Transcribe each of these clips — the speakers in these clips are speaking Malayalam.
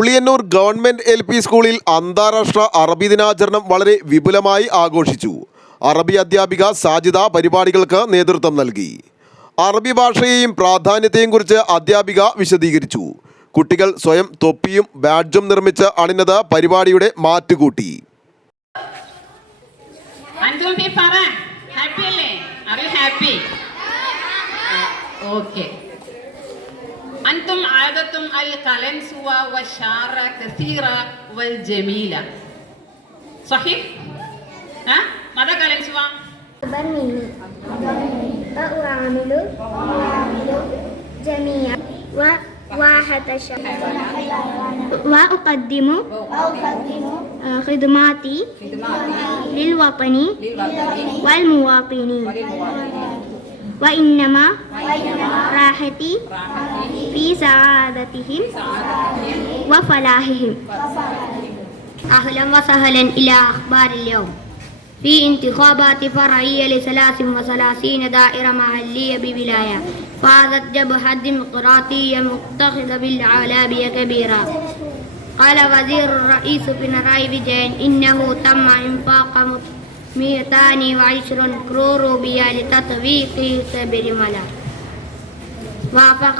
ഉളിയന്നൂർ ഗവൺമെന്റ് LP സ്കൂളിൽ അന്താരാഷ്ട്ര അറബി ദിനാചരണം വളരെ വിപുലമായി ആഘോഷിച്ചു. അറബി അധ്യാപിക സാജിദ പരിപാടികൾക്ക് നേതൃത്വം നൽകി. അറബി ഭാഷയെയും പ്രാധാന്യത്തെയും കുറിച്ച് അധ്യാപിക വിശദീകരിച്ചു. കുട്ടികൾ സ്വയം തൊപ്പിയും ബാഡ്ജും നിർമ്മിച്ച് അണിഞ്ഞത് പരിപാടിയുടെ മാറ്റുകൂട്ടി. أنتم عادتم القلنسوة والشعر كثيرة والجميلة صحيح؟ ها؟ ماذا قلنسوة؟ برميني وأعامل جميعا واحد الشهر وأقدم خدماتي للوطن والمواطنين وإنما راحتي في سعادتهم وفلاحهم. أهلا وسهلا إلى أخبار اليوم. في انتخابات فرعية ل33 دائرة محلية بولاية فازت جبهة ديمقراطية متخذة بالأعلى كبيرة. قال وزير الرئيس بنراي فيجين إنه تم إنفاق 220 كرور روبية لتطبيق سبريمالا. وافق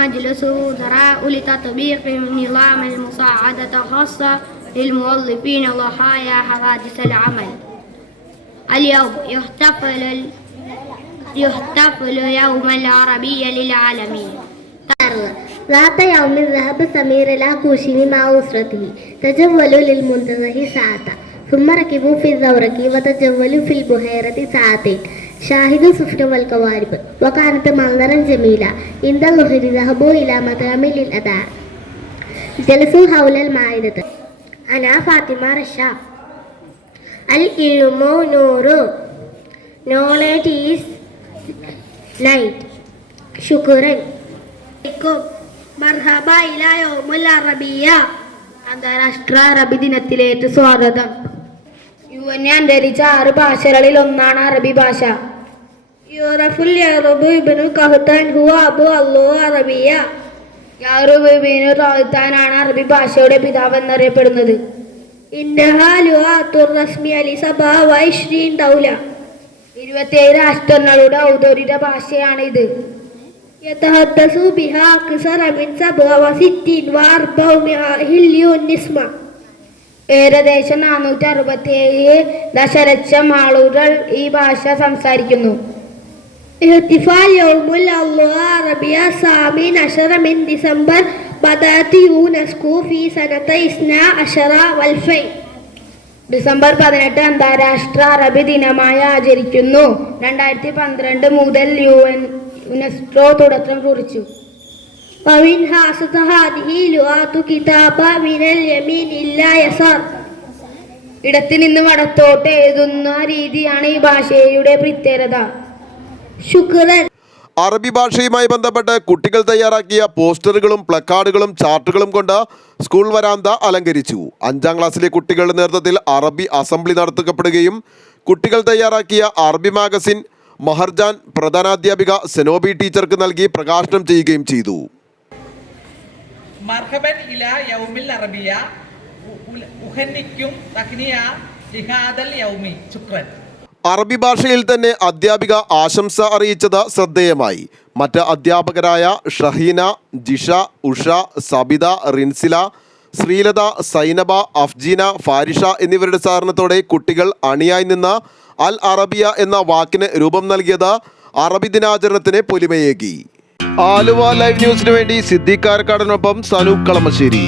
مجلس وزراء لتطبيق نظام المساعدة الخاصة للموظفين ضحايا حوادث العمل. اليوم يحتفل يوم العربي للعالمين. ذات يوم ذهب سمير إلى كوشين مع أسرته تجولوا للمنتزه ساعة ثم ركبوا في الزورق وتجولوا في البحيرة ساعتين شاهدوا سفن والقوارب وكانت منظرا جميلا. عند الظهر ذهبوا إلى مطعم للأداء جلسوا حول المائدة. أنا فاطمة رشا. العلم نور knowledge is light. شكرا. مرحبا إلى يوم العربية. അന്താരാഷ്ട്ര അറബി ദിനത്തിലേക്ക് സ്വാഗതം. UN അന്തരിച്ച 6 ഭാഷകളിൽ ഒന്നാണ് അറബി ഭാഷ. യൂറഫുൽ യറബു ഇബ്നുൽ ഖഹ്താൻ ഹുവ അബു അല്ലാഹു അറബിയ. യറബു ഇബ്നു ഖഹ്താനാണ് അറബി ഭാഷയുടെ പിതാവ് എന്നറിയപ്പെടുന്നത്. ഇന്നഹാ ലുഗത്തുർ റസ്മിയ ലി 27 ദൗല. 27 രാഷ്ട്രങ്ങളുടെ ഔദ്യോഗിക ഭാഷയാണ് ഇത്. يتحدث بها أكثر من 67 و400 مليون نسمة. ഏകദേശം 467 ദശലക്ഷം ആളുകൾ ഈ ഭാഷ സംസാരിക്കുന്നു. احتفال يوم اللغة العربية 18 من ديسمبر بدأت يونسكو في سنة 12 ഡിസംബർ 18 അന്താരാഷ്ട്ര അറബി ദിനമായി ആചരിക്കുന്നു. 2012 മുതൽ യുനെസ്കോ തുടക്കം കുറിച്ചു. ഇടത്ത് നിന്ന് വടത്തോട്ട് എഴുതുന്ന രീതിയാണ് ഈ ഭാഷയുടെ പ്രത്യേകത. ശുക്രൻ. അറബി ഭാഷയുമായി ബന്ധപ്പെട്ട് കുട്ടികൾ തയ്യാറാക്കിയ പോസ്റ്ററുകളും പ്ലക്കാർഡുകളും ചാർട്ടുകളും കൊണ്ട് സ്കൂൾ വരാന്ത അലങ്കരിച്ചു. 5ാം ക്ലാസ്സിലെ കുട്ടികളുടെ നേതൃത്വത്തിൽ അറബി അസംബ്ലി നടത്തപ്പെടുകയും കുട്ടികൾ തയ്യാറാക്കിയ അറബി മാഗസിൻ മഹർജാൻ പ്രധാനാധ്യാപിക സെനോബി ടീച്ചർക്ക് നൽകി പ്രകാശനം ചെയ്യുകയും ചെയ്തു. മർഹബൻ ഇലാ യൗമിൽ അറബിയ ഉഹന്നിക്കും തഹ്നിയ ലിഹാദൽ യൗമി. ശുക്രൻ. അറബി ഭാഷയിൽ തന്നെ അധ്യാപിക ആശംസ അറിയിച്ചത് ശ്രദ്ധേയമായി. മറ്റ് അധ്യാപകരായ ഷഹീന, ജിഷ, ഉഷ, സബിത, റിൻസില, ശ്രീലത, സൈനബ, അഫ്ജീന, ഫാരിഷ എന്നിവരുടെ സഹകരണത്തോടെ കുട്ടികൾ അണിയായി നിന്ന അൽ അറബിയ എന്ന വാക്കിന് രൂപം നൽകിയത് അറബി ദിനാചരണത്തിന് പൊലിമയേകി. ആലുവ ലൈവ് ന്യൂസിനു വേണ്ടി സിദ്ദീഖ് കാരക്കാടിനൊപ്പം സനൂപ് കളമശ്ശേരി.